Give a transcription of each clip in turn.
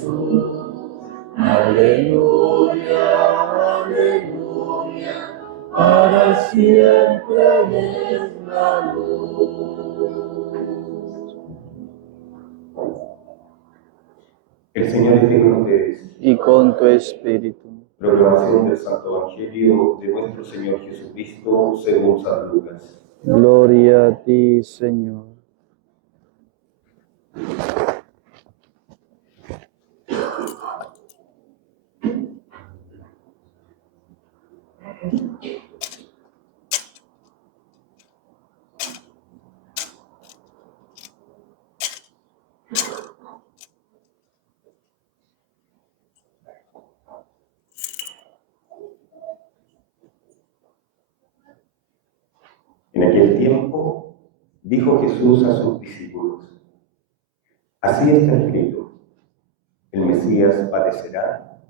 Jesús. Aleluya, aleluya, para siempre es la luz. El Señor esté con ustedes. Y con tu espíritu. Proclamación del Santo Evangelio de nuestro Señor Jesucristo según San Lucas. Gloria a ti, Señor. En aquel tiempo dijo Jesús a sus discípulos: así está escrito, el Mesías padecerá,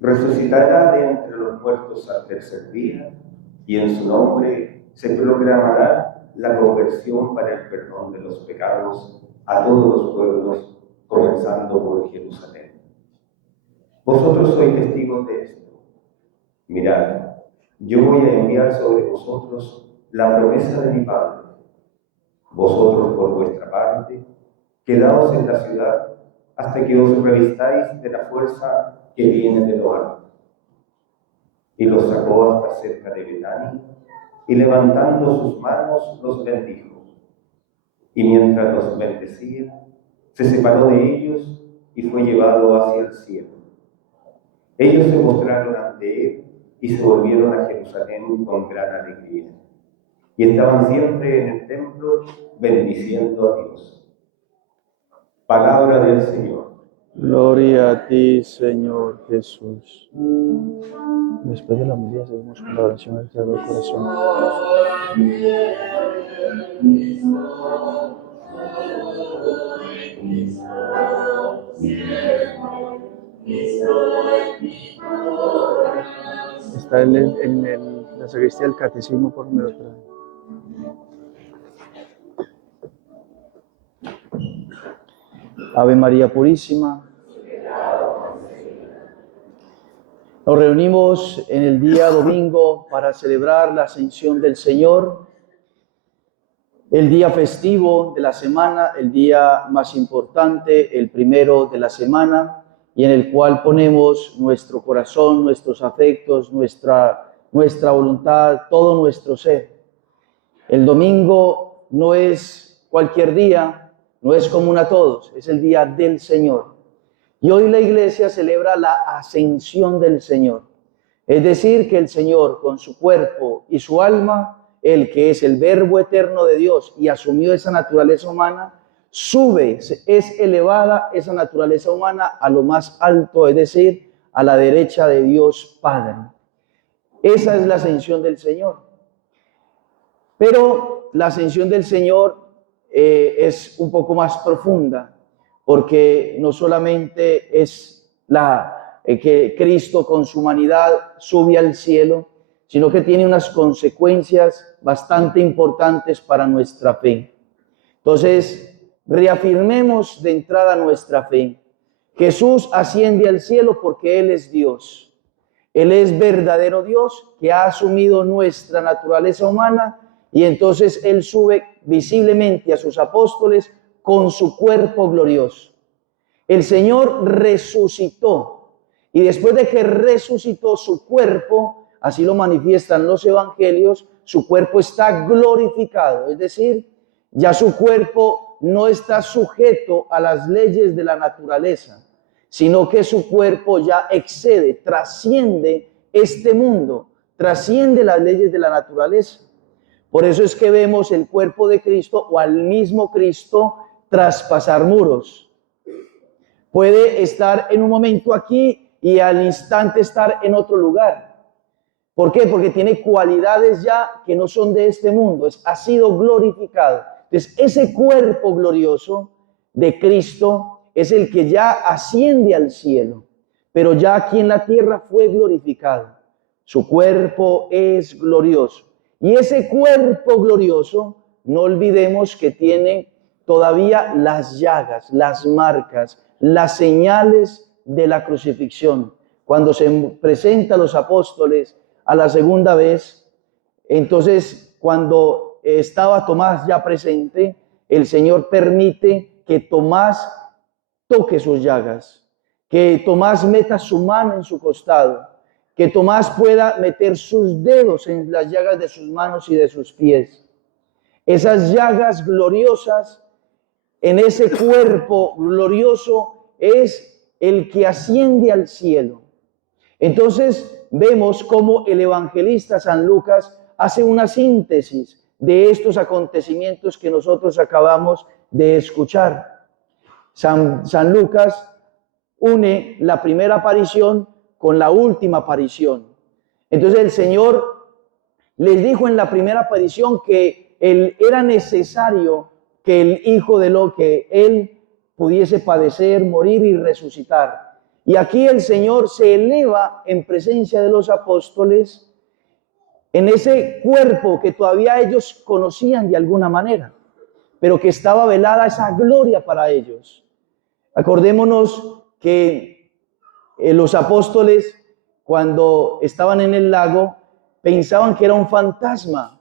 resucitará de entre los muertos al tercer día, y en su nombre se proclamará la conversión para el perdón de los pecados a todos los pueblos, comenzando por Jerusalén. Vosotros sois testigos de esto. Mirad, yo voy a enviar sobre vosotros la promesa de mi Padre. Vosotros, por vuestra parte, quedaos en la ciudad hasta que os revistáis de la fuerza que viene de lo alto. Y los sacó hasta cerca de Betania, y levantando sus manos los bendijo. Y mientras los bendecía, se separó de ellos y fue llevado hacia el cielo. Ellos se mostraron ante él y se volvieron a Jerusalén con gran alegría. Y estaban siempre en el templo bendiciendo a Dios. Palabra del Señor. Gloria a ti, Señor Jesús. Después de la homilía seguimos con la oración del Sagrado Corazón. Está en la sacristía del Catecismo por número 3. Ave María Purísima. Nos reunimos en el día domingo para celebrar la Ascensión del Señor, el día festivo de la semana, el día más importante, el primero de la semana, y en el cual ponemos nuestro corazón, nuestros afectos, nuestra voluntad, todo nuestro ser. El domingo no es cualquier día, no es común a todos, es el día del Señor. Y hoy la Iglesia celebra la ascensión del Señor. Es decir, que el Señor, con su cuerpo y su alma, el que es el Verbo eterno de Dios y asumió esa naturaleza humana, sube, es elevada esa naturaleza humana a lo más alto, es decir, a la derecha de Dios Padre. Esa es la ascensión del Señor. Pero la ascensión del Señor es un poco más profunda, porque no solamente es que Cristo con su humanidad sube al cielo, sino que tiene unas consecuencias bastante importantes para nuestra fe. Entonces, reafirmemos de entrada nuestra fe. Jesús asciende al cielo porque Él es Dios. Él es verdadero Dios que ha asumido nuestra naturaleza humana y entonces Él sube visiblemente a sus apóstoles con su cuerpo glorioso. El Señor resucitó y después de que resucitó su cuerpo, así lo manifiestan los evangelios, su cuerpo está glorificado, es decir, ya su cuerpo no está sujeto a las leyes de la naturaleza, sino que su cuerpo ya excede, trasciende este mundo, trasciende las leyes de la naturaleza. Por eso es que vemos el cuerpo de Cristo o al mismo Cristo traspasar muros. Puede estar en un momento aquí y al instante estar en otro lugar. ¿Por qué? Porque tiene cualidades ya que no son de este mundo, ha sido glorificado. Entonces, ese cuerpo glorioso de Cristo es el que ya asciende al cielo, pero ya aquí en la tierra fue glorificado. Su cuerpo es glorioso. Y ese cuerpo glorioso, no olvidemos que tiene todavía las llagas, las marcas, las señales de la crucifixión. Cuando se presenta a los apóstoles a la segunda vez, entonces cuando estaba Tomás ya presente, el Señor permite que Tomás toque sus llagas, que Tomás meta su mano en su costado, que Tomás pueda meter sus dedos en las llagas de sus manos y de sus pies. Esas llagas gloriosas en ese cuerpo glorioso es el que asciende al cielo. Entonces vemos cómo el evangelista San Lucas hace una síntesis de estos acontecimientos que nosotros acabamos de escuchar. San Lucas une la primera aparición con la última aparición. Entonces el Señor les dijo en la primera aparición que era necesario que el Hijo de lo que Él pudiese padecer, morir y resucitar. Y aquí el Señor se eleva en presencia de los apóstoles en ese cuerpo que todavía ellos conocían de alguna manera, pero que estaba velada esa gloria para ellos. Acordémonos que los apóstoles, cuando estaban en el lago, pensaban que era un fantasma,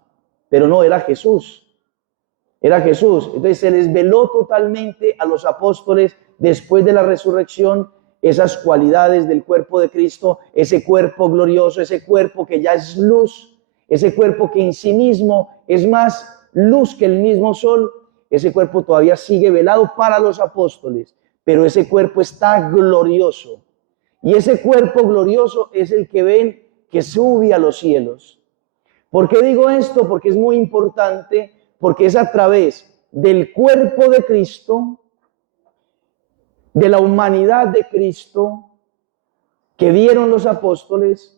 pero no, era Jesús. Era Jesús. Entonces se les veló totalmente a los apóstoles después de la resurrección esas cualidades del cuerpo de Cristo, ese cuerpo glorioso, ese cuerpo que ya es luz, ese cuerpo que en sí mismo es más luz que el mismo sol. Ese cuerpo todavía sigue velado para los apóstoles, pero ese cuerpo está glorioso. Y ese cuerpo glorioso es el que ven que sube a los cielos. ¿Por qué digo esto? Porque es muy importante, porque es a través del cuerpo de Cristo, de la humanidad de Cristo, que vieron los apóstoles,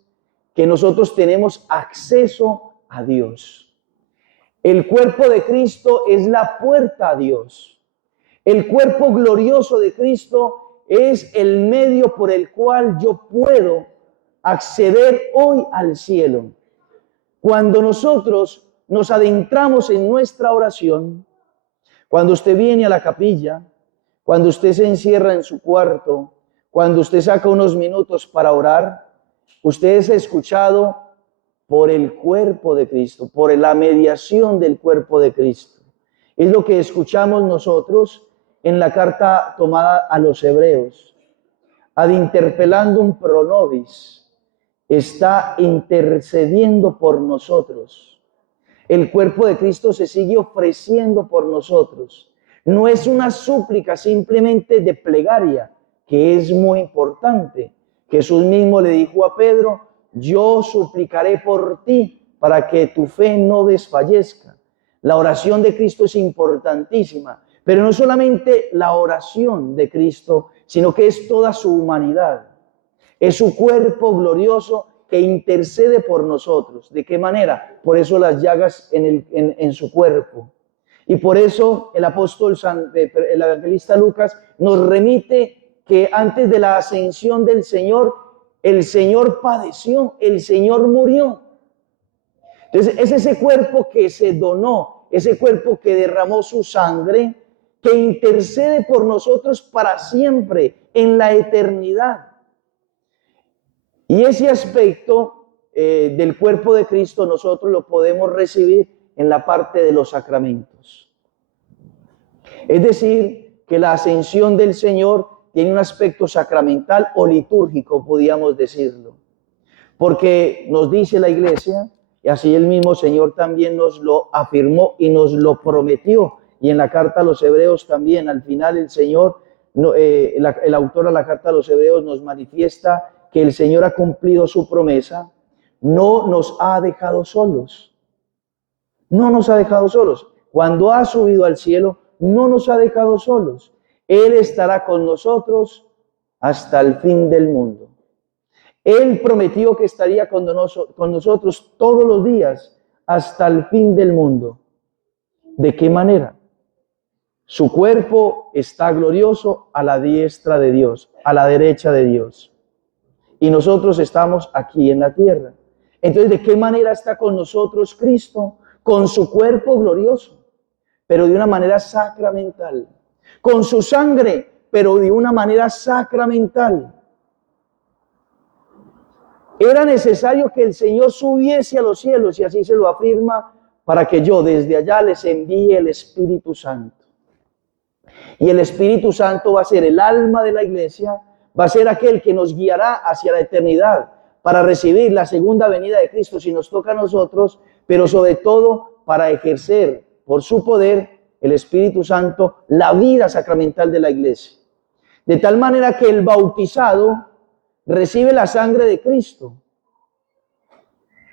que nosotros tenemos acceso a Dios. El cuerpo de Cristo es la puerta a Dios. El cuerpo glorioso de Cristo es el medio por el cual yo puedo acceder hoy al cielo. Cuando nosotros nos adentramos en nuestra oración, cuando usted viene a la capilla, cuando usted se encierra en su cuarto, cuando usted saca unos minutos para orar, usted es escuchado por el cuerpo de Cristo, por la mediación del cuerpo de Cristo. Es lo que escuchamos nosotros en la carta tomada a los Hebreos. Ad interpellandum pro nobis, está intercediendo por nosotros. El cuerpo de Cristo se sigue ofreciendo por nosotros. No es una súplica simplemente de plegaria, que es muy importante. Jesús mismo le dijo a Pedro: yo suplicaré por ti para que tu fe no desfallezca. La oración de Cristo es importantísima, pero no solamente la oración de Cristo, sino que es toda su humanidad. Es su cuerpo glorioso que intercede por nosotros. ¿De qué manera? Por eso las llagas en su cuerpo. Y por eso el apóstol, el evangelista Lucas, nos remite que antes de la ascensión del Señor, el Señor padeció, el Señor murió. Entonces es ese cuerpo que se donó, ese cuerpo que derramó su sangre, que intercede por nosotros para siempre, en la eternidad. Y ese aspecto del cuerpo de Cristo nosotros lo podemos recibir en la parte de los sacramentos. Es decir, que la ascensión del Señor tiene un aspecto sacramental o litúrgico, podríamos decirlo. Porque nos dice la Iglesia, y así el mismo Señor también nos lo afirmó y nos lo prometió. Y en la carta a los Hebreos también, al final el Señor, el autor a la carta a los Hebreos nos manifiesta que el Señor ha cumplido su promesa, no nos ha dejado solos. No nos ha dejado solos. Cuando ha subido al cielo, no nos ha dejado solos. Él estará con nosotros hasta el fin del mundo. Él prometió que estaría con nosotros todos los días hasta el fin del mundo. ¿De qué manera? Su cuerpo está glorioso a la diestra de Dios, a la derecha de Dios. Y nosotros estamos aquí en la tierra. Entonces, ¿de qué manera está con nosotros Cristo? Con su cuerpo glorioso, pero de una manera sacramental. Con su sangre, pero de una manera sacramental. Era necesario que el Señor subiese a los cielos, y así se lo afirma, para que yo desde allá les envíe el Espíritu Santo. Y el Espíritu Santo va a ser el alma de la iglesia, va a ser aquel que nos guiará hacia la eternidad para recibir la segunda venida de Cristo si nos toca a nosotros, pero sobre todo para ejercer por su poder, el Espíritu Santo, la vida sacramental de la iglesia. De tal manera que el bautizado recibe la sangre de Cristo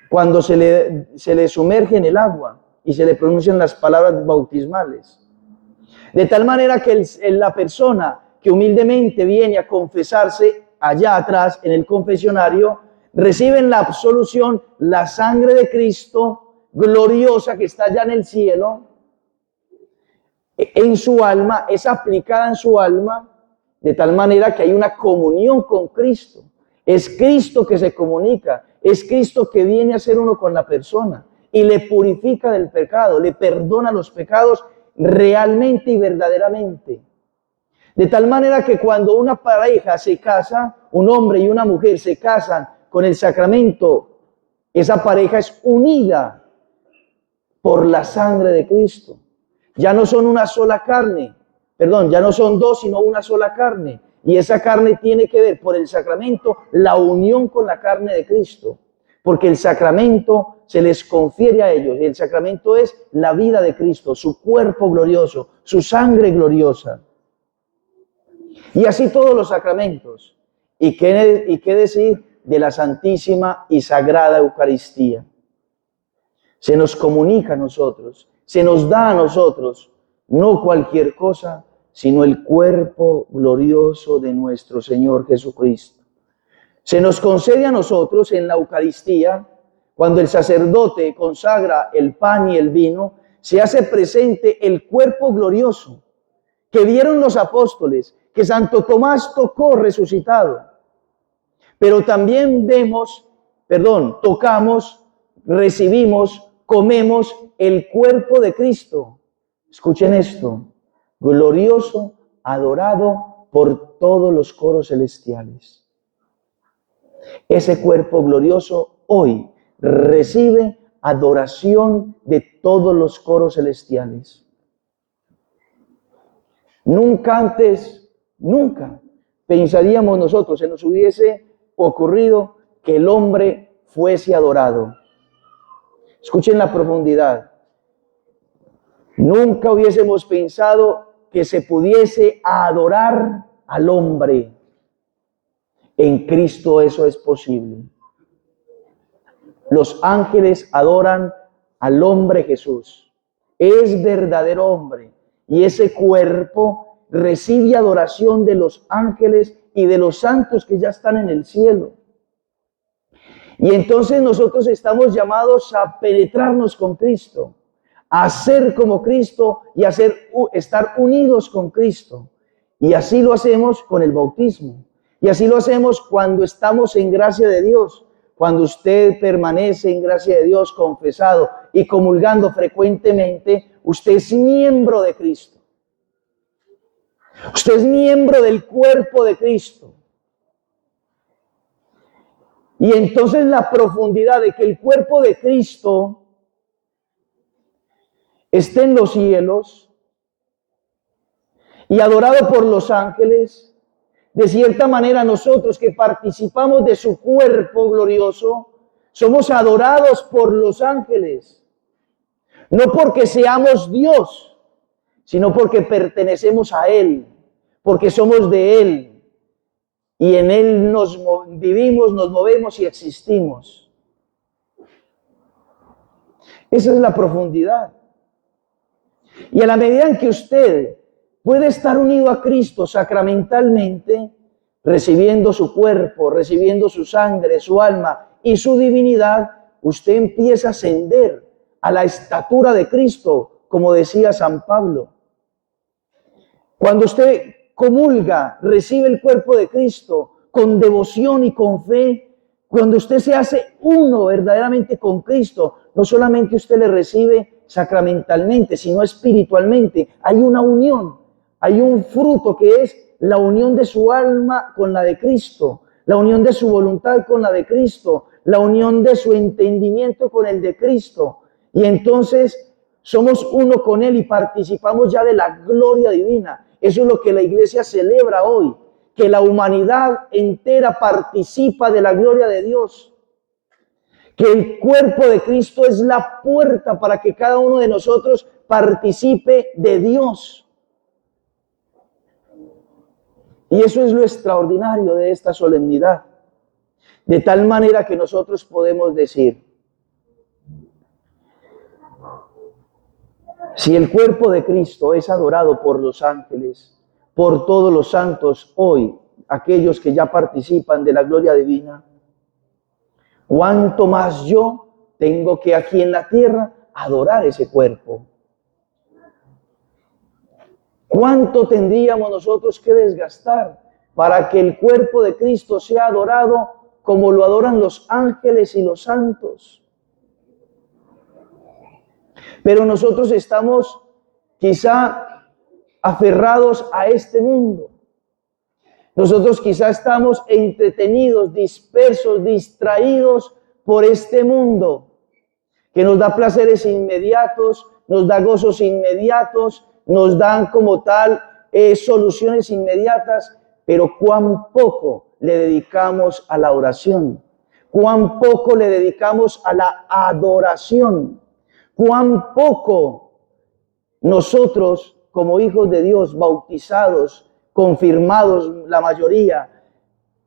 cuando se le sumerge en el agua y se le pronuncian las palabras bautismales. De tal manera que la persona que humildemente viene a confesarse allá atrás en el confesionario, recibe en la absolución la sangre de Cristo gloriosa que está allá en el cielo, en su alma, es aplicada en su alma, de tal manera que hay una comunión con Cristo. Es Cristo que se comunica, es Cristo que viene a ser uno con la persona y le purifica del pecado, le perdona los pecados realmente y verdaderamente. De tal manera que cuando una pareja se casa, un hombre y una mujer se casan con el sacramento, esa pareja es unida por la sangre de Cristo. Ya no son una sola carne, ya no son dos, sino una sola carne. Y esa carne tiene que ver por el sacramento la unión con la carne de Cristo. Porque el sacramento se les confiere a ellos. Y el sacramento es la vida de Cristo, su cuerpo glorioso, su sangre gloriosa. Y así todos los sacramentos. ¿Y qué decir de la Santísima y Sagrada Eucaristía? Se nos comunica a nosotros, se nos da a nosotros, no cualquier cosa, sino el cuerpo glorioso de nuestro Señor Jesucristo. Se nos concede a nosotros en la Eucaristía, cuando el sacerdote consagra el pan y el vino, se hace presente el cuerpo glorioso que vieron los apóstoles, que Santo Tomás tocó resucitado. Pero también tocamos, recibimos, comemos el cuerpo de Cristo. Escuchen esto, glorioso, adorado por todos los coros celestiales. Ese cuerpo glorioso hoy recibe adoración de todos los coros celestiales. Nunca antes, nunca pensaríamos nosotros, se nos hubiese ocurrido que el hombre fuese adorado. Escuchen la profundidad. Nunca hubiésemos pensado que se pudiese adorar al hombre. En Cristo eso es posible. Los ángeles adoran al hombre Jesús. Es verdadero hombre. Y ese cuerpo recibe adoración de los ángeles y de los santos que ya están en el cielo. Y entonces nosotros estamos llamados a penetrarnos con Cristo, a ser como Cristo y a estar unidos con Cristo. Y así lo hacemos con el bautismo. Y así lo hacemos cuando estamos en gracia de Dios. Cuando usted permanece en gracia de Dios, confesado y comulgando frecuentemente, usted es miembro de Cristo. Usted es miembro del cuerpo de Cristo. Y entonces la profundidad de que el cuerpo de Cristo esté en los cielos y adorado por los ángeles, de cierta manera nosotros que participamos de su cuerpo glorioso, somos adorados por los ángeles. No porque seamos Dios, sino porque pertenecemos a Él, porque somos de Él. Y en Él vivimos, nos movemos y existimos. Esa es la profundidad. Y a la medida en que usted puede estar unido a Cristo sacramentalmente, recibiendo su cuerpo, recibiendo su sangre, su alma y su divinidad, usted empieza a ascender a la estatura de Cristo, como decía San Pablo. Cuando usted comulga, recibe el cuerpo de Cristo con devoción y con fe, cuando usted se hace uno verdaderamente con Cristo, no solamente usted le recibe sacramentalmente, sino espiritualmente. Hay una unión, hay un fruto que es la unión de su alma con la de Cristo, la unión de su voluntad con la de Cristo, la unión de su entendimiento con el de Cristo. Y entonces somos uno con Él y participamos ya de la gloria divina. Eso es lo que la iglesia celebra hoy, que la humanidad entera participa de la gloria de Dios. Que el cuerpo de Cristo es la puerta para que cada uno de nosotros participe de Dios. Y eso es lo extraordinario de esta solemnidad. De tal manera que nosotros podemos decir, si el cuerpo de Cristo es adorado por los ángeles, por todos los santos hoy, aquellos que ya participan de la gloria divina, ¿cuánto más yo tengo que aquí en la tierra adorar ese cuerpo? ¿Cuánto tendríamos nosotros que desgastar para que el cuerpo de Cristo sea adorado como lo adoran los ángeles y los santos? Pero nosotros estamos quizá aferrados a este mundo. Nosotros quizá estamos entretenidos, dispersos, distraídos por este mundo, que nos da placeres inmediatos, nos da gozos inmediatos, nos dan como tal soluciones inmediatas, pero cuán poco le dedicamos a la oración, cuán poco le dedicamos a la adoración, cuán poco nosotros como hijos de Dios, bautizados, confirmados la mayoría,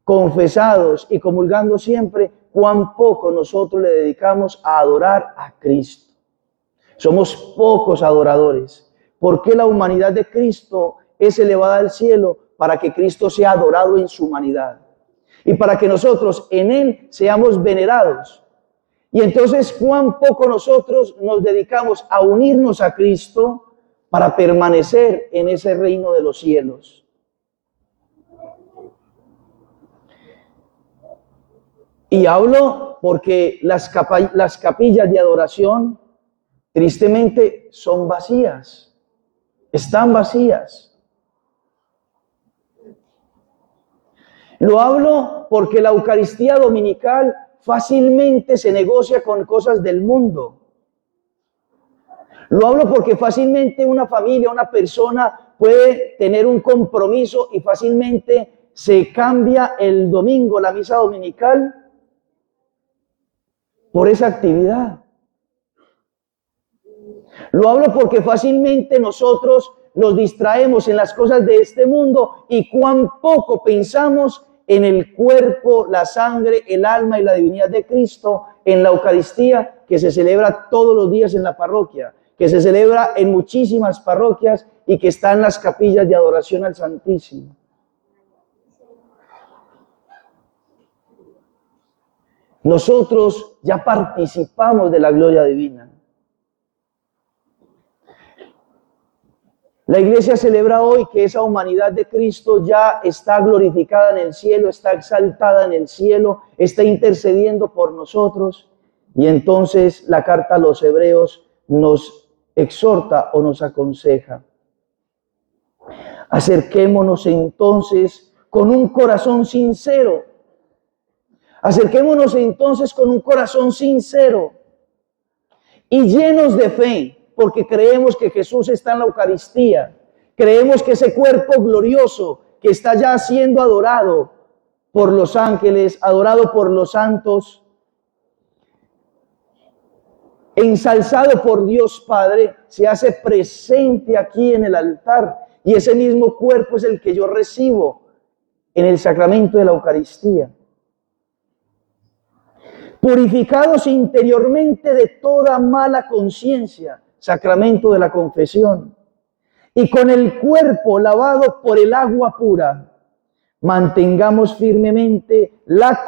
confesados y comulgando siempre, cuán poco nosotros le dedicamos a adorar a Cristo. Somos pocos adoradores. ¿Por qué la humanidad de Cristo es elevada al cielo? Para que Cristo sea adorado en su humanidad y para que nosotros en Él seamos venerados. Y entonces, ¿cuán poco nosotros nos dedicamos a unirnos a Cristo para permanecer en ese reino de los cielos? Y hablo porque las capillas de adoración, tristemente, son vacías. Están vacías. Lo hablo porque la Eucaristía dominical fácilmente se negocia con cosas del mundo. Lo hablo porque fácilmente una familia, una persona puede tener un compromiso y fácilmente se cambia el domingo, la misa dominical, por esa actividad. Lo hablo porque fácilmente nosotros nos distraemos en las cosas de este mundo y cuán poco pensamos en el cuerpo, la sangre, el alma y la divinidad de Cristo en la Eucaristía que se celebra todos los días en la parroquia, que se celebra en muchísimas parroquias y que está en las capillas de adoración al Santísimo. Nosotros ya participamos de la gloria divina. La iglesia celebra hoy que esa humanidad de Cristo ya está glorificada en el cielo, está exaltada en el cielo, está intercediendo por nosotros. Y entonces la carta a los hebreos nos exhorta o nos aconseja. Acerquémonos entonces con un corazón sincero. Acerquémonos entonces con un corazón sincero y llenos de fe, porque creemos que Jesús está en la Eucaristía. Creemos que ese cuerpo glorioso que está ya siendo adorado por los ángeles, adorado por los santos, ensalzado por Dios Padre, se hace presente aquí en el altar. Y ese mismo cuerpo es el que yo recibo en el sacramento de la Eucaristía. Purificados interiormente de toda mala conciencia, sacramento de la confesión, y con el cuerpo lavado por el agua pura, mantengamos firmemente la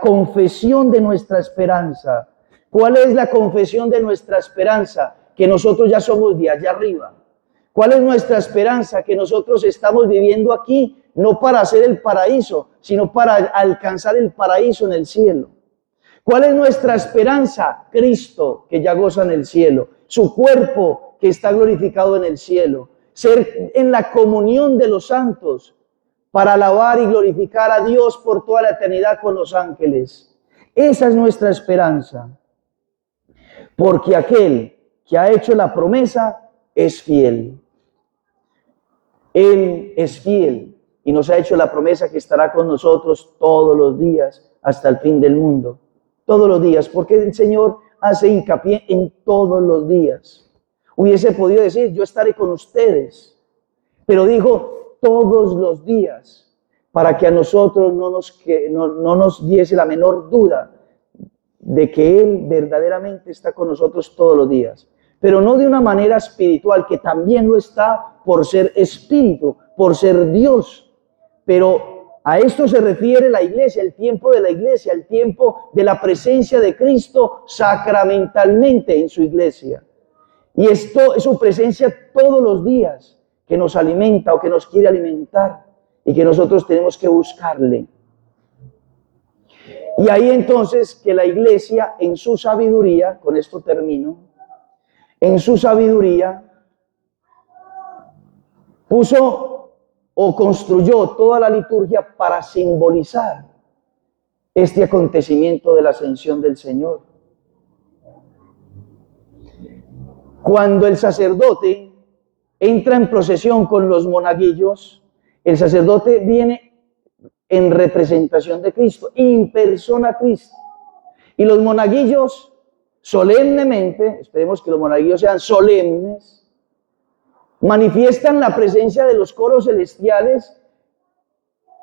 confesión de nuestra esperanza. ¿Cuál es la confesión de nuestra esperanza? Que nosotros ya somos de allá arriba. ¿Cuál es nuestra esperanza? Que nosotros estamos viviendo aquí no para hacer el paraíso, sino para alcanzar el paraíso en el cielo. ¿Cuál es nuestra esperanza? Cristo, que ya goza en el cielo, su cuerpo que está glorificado en el cielo. ser en la comunión de los santos para alabar y glorificar a Dios por toda la eternidad con los ángeles. Esa es nuestra esperanza, porque aquel que ha hecho la promesa es fiel. Él es fiel y nos ha hecho la promesa que estará con nosotros todos los días hasta el fin del mundo. Todos los días, porque el Señor hace hincapié en todos los días. Hubiese podido decir, yo estaré con ustedes, pero dijo todos los días, para que a nosotros no nos diese la menor duda de que Él verdaderamente está con nosotros todos los días. Pero no de una manera espiritual, que también lo está por ser espíritu, por ser Dios. Pero a esto se refiere la iglesia, el tiempo de la iglesia, el tiempo de la presencia de Cristo sacramentalmente en su iglesia. Y esto es su presencia todos los días, que nos alimenta o que nos quiere alimentar y que nosotros tenemos que buscarle. Y ahí entonces que la iglesia en su sabiduría, con esto termino, en su sabiduría puso o construyó toda la liturgia para simbolizar este acontecimiento de la ascensión del Señor. Cuando el sacerdote entra en procesión con los monaguillos, el sacerdote viene en representación de Cristo, in persona Cristo. Y los monaguillos solemnemente, esperemos que los monaguillos sean solemnes, manifiestan la presencia de los coros celestiales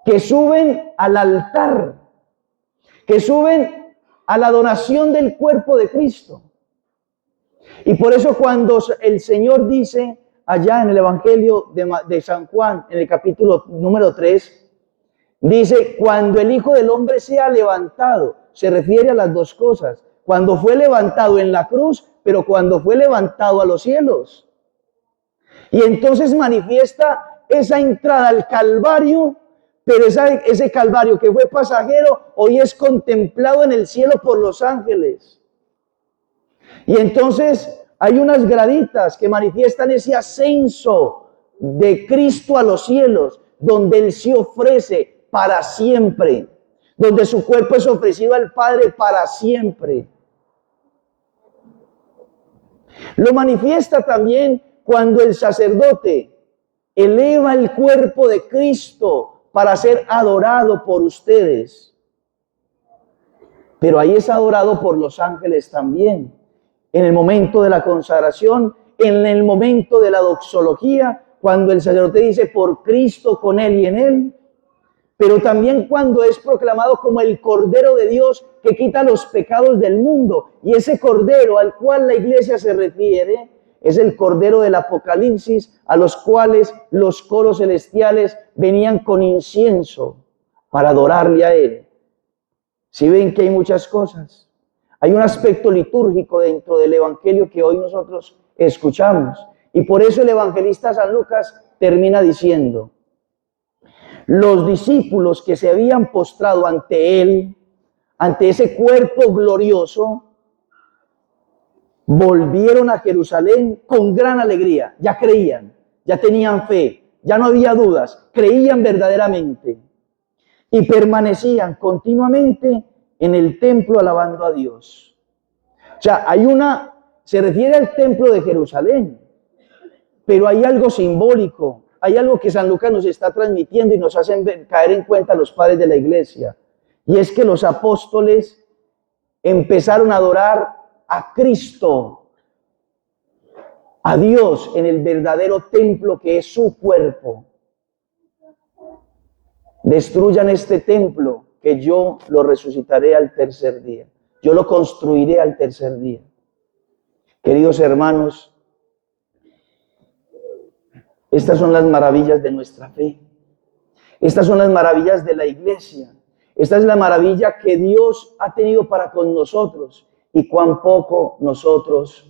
que suben al altar, que suben a la donación del cuerpo de Cristo. Y por eso cuando el Señor dice allá en el Evangelio de San Juan, en el capítulo número 3, dice, cuando el Hijo del Hombre sea levantado, se refiere a las dos cosas, cuando fue levantado en la cruz, pero cuando fue levantado a los cielos. Y entonces manifiesta esa entrada al Calvario, pero ese Calvario que fue pasajero, hoy es contemplado en el cielo por los ángeles. Y entonces hay unas graditas que manifiestan ese ascenso de Cristo a los cielos, donde Él se ofrece para siempre, donde su cuerpo es ofrecido al Padre para siempre. Lo manifiesta también cuando el sacerdote eleva el cuerpo de Cristo para ser adorado por ustedes. Pero ahí es adorado por los ángeles también. En el momento de la consagración, en el momento de la doxología, cuando el sacerdote dice por Cristo, con Él y en Él, pero también cuando es proclamado como el Cordero de Dios que quita los pecados del mundo. Y ese Cordero al cual la iglesia se refiere es el Cordero del Apocalipsis, a los cuales los coros celestiales venían con incienso para adorarle a Él. Si ven que hay muchas cosas. Hay un aspecto litúrgico dentro del Evangelio que hoy nosotros escuchamos. Y por eso el evangelista San Lucas termina diciendo, los discípulos que se habían postrado ante Él, ante ese cuerpo glorioso, volvieron a Jerusalén con gran alegría. Ya creían, ya tenían fe, ya no había dudas, creían verdaderamente. Y permanecían continuamente en el templo alabando a Dios. O sea, se refiere al templo de Jerusalén, pero hay algo simbólico, hay algo que San Lucas nos está transmitiendo y nos hacen caer en cuenta los padres de la iglesia, y es que los apóstoles empezaron a adorar a Cristo, a Dios en el verdadero templo que es su cuerpo. Destruyan este templo, que yo lo resucitaré al tercer día. Yo lo construiré al tercer día. Queridos hermanos, estas son las maravillas de nuestra fe. Estas son las maravillas de la iglesia. Esta es la maravilla que Dios ha tenido para con nosotros y cuán poco nosotros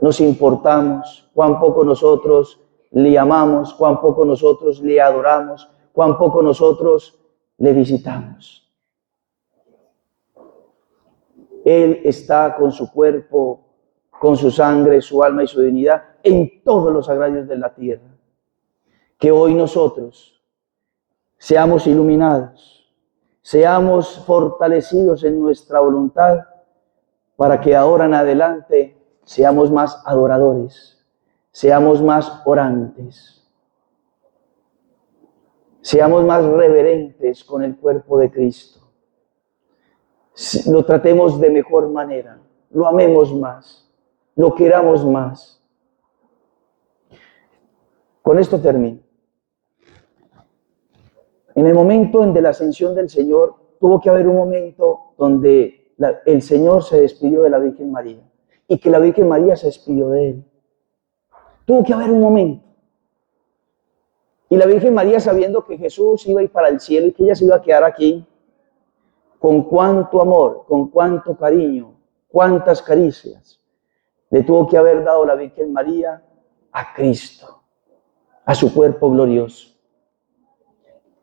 nos importamos, cuán poco nosotros le amamos, cuán poco nosotros le adoramos, cuán poco nosotros le visitamos. Él está con su cuerpo con su sangre, su alma y su divinidad en todos los agrarios de la tierra. Que hoy nosotros seamos iluminados, seamos fortalecidos en nuestra voluntad para que ahora en adelante seamos más adoradores, seamos más orantes, seamos más reverentes con el cuerpo de Cristo. Lo tratemos de mejor manera, lo amemos más, lo queramos más. Con esto termino. En el momento de la ascensión del Señor, tuvo que haber un momento donde el Señor se despidió de la Virgen María y que la Virgen María se despidió de Él. Tuvo que haber un momento. Y la Virgen María, sabiendo que Jesús iba a ir para el cielo y que ella se iba a quedar aquí, con cuánto amor, con cuánto cariño, cuántas caricias, le tuvo que haber dado la Virgen María a Cristo, a su cuerpo glorioso.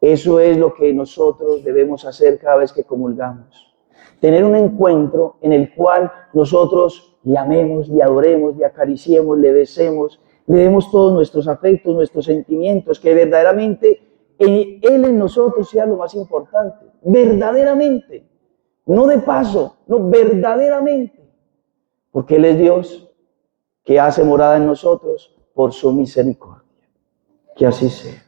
Eso es lo que nosotros debemos hacer cada vez que comulgamos. Tener un encuentro en el cual nosotros le amemos, le adoremos, le acariciemos, le besemos, le demos todos nuestros afectos, nuestros sentimientos, que verdaderamente Él en nosotros sea lo más importante. Verdaderamente. No de paso, no, verdaderamente. Porque Él es Dios que hace morada en nosotros por su misericordia. Que así sea.